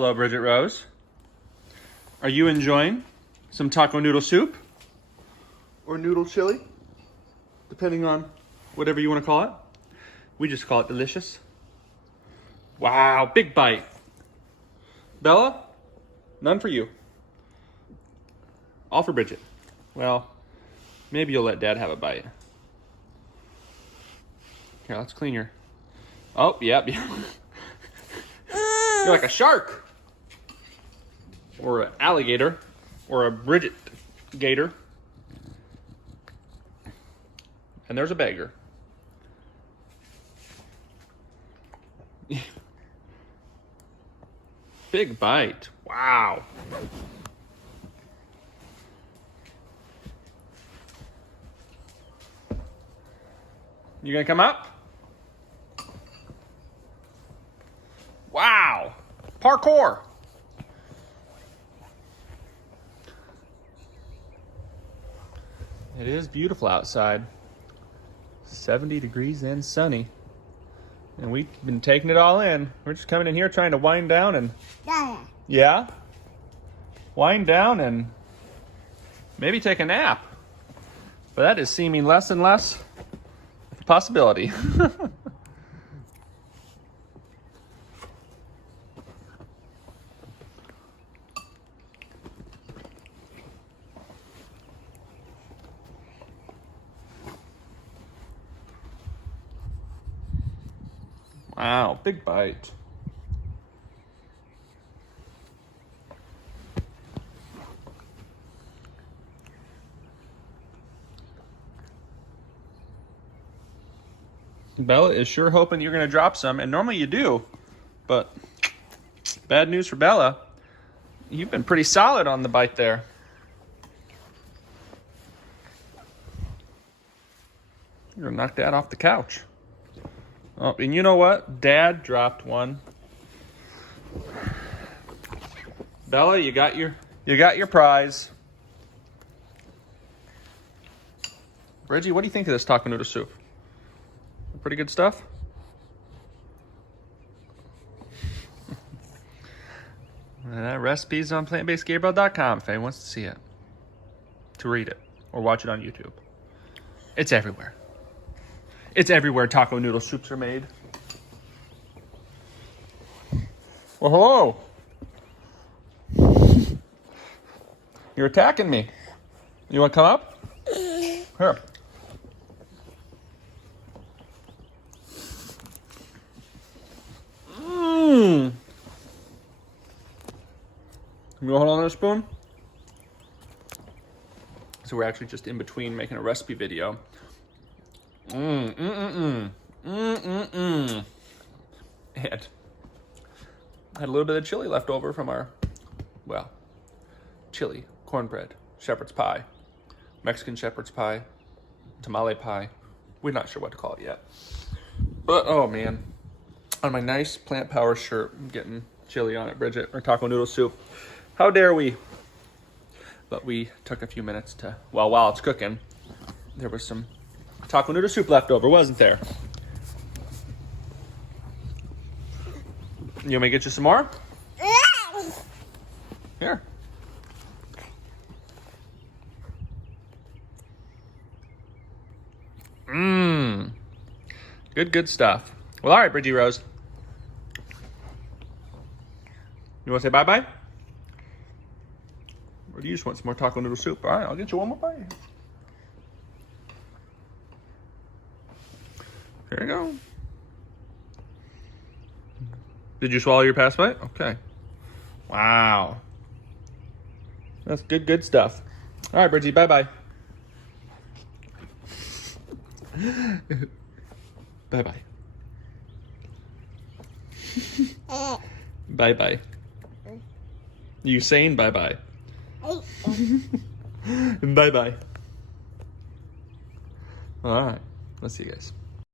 Hello, Bridget Rose. Are you enjoying some taco noodle soup? Or noodle chili? Depending on whatever you want to call it. We just call it delicious. Wow, big bite. Bella, none for you. All for Bridget. Well, maybe you'll let Dad have a bite. Here, let's clean your... Oh, yep. You're like a shark. Or an alligator. Or a Bridget gator. And there's a beggar. Big bite. Wow. You gonna come up? Wow. Parkour. It is beautiful outside. 70 degrees and sunny. And we've been taking it all in. We're just coming in here trying to wind down and... Yeah? Wind down and maybe take a nap. But that is seeming less and less a possibility. Wow, big bite. Bella is sure hoping you're going to drop some, and normally you do, but bad news for Bella. You've been pretty solid on the bite there. You're going to knock Dad off the couch. Oh, and you know what? Dad dropped one. Bella, you got your prize. Reggie, what do you think of this taco noodle soup? Pretty good stuff? Recipes on plantbasedgabriel.com if anyone wants to see it. To read it. Or watch it on YouTube. It's everywhere. It's everywhere taco noodle soups are made. Well, hello. You're attacking me. You want to come up? Here. You want to hold on to a spoon? So we're actually just in between making a recipe video. And had a little bit of chili left over from our, well, chili, cornbread, shepherd's pie, Mexican shepherd's pie, tamale pie. We're not sure what to call it yet. But, oh man, on my nice Plant Power shirt, I'm getting chili on it, Bridget, or taco noodle soup. How dare we? But we took a few minutes to, well, while it's cooking, there was some taco noodle soup left over, wasn't there? You want me to get you some more? Here. Good stuff. Well, all right, Bridgie Rose. You want to say bye-bye? Or do you just want some more taco noodle soup? All right, I'll get you one more bite. There you go. Did you swallow your past bite? Okay. Wow. That's good stuff. All right, Bridgie, bye-bye. Bye-bye. Bye-bye. You saying bye-bye? Bye-bye. All right. Let's see you guys.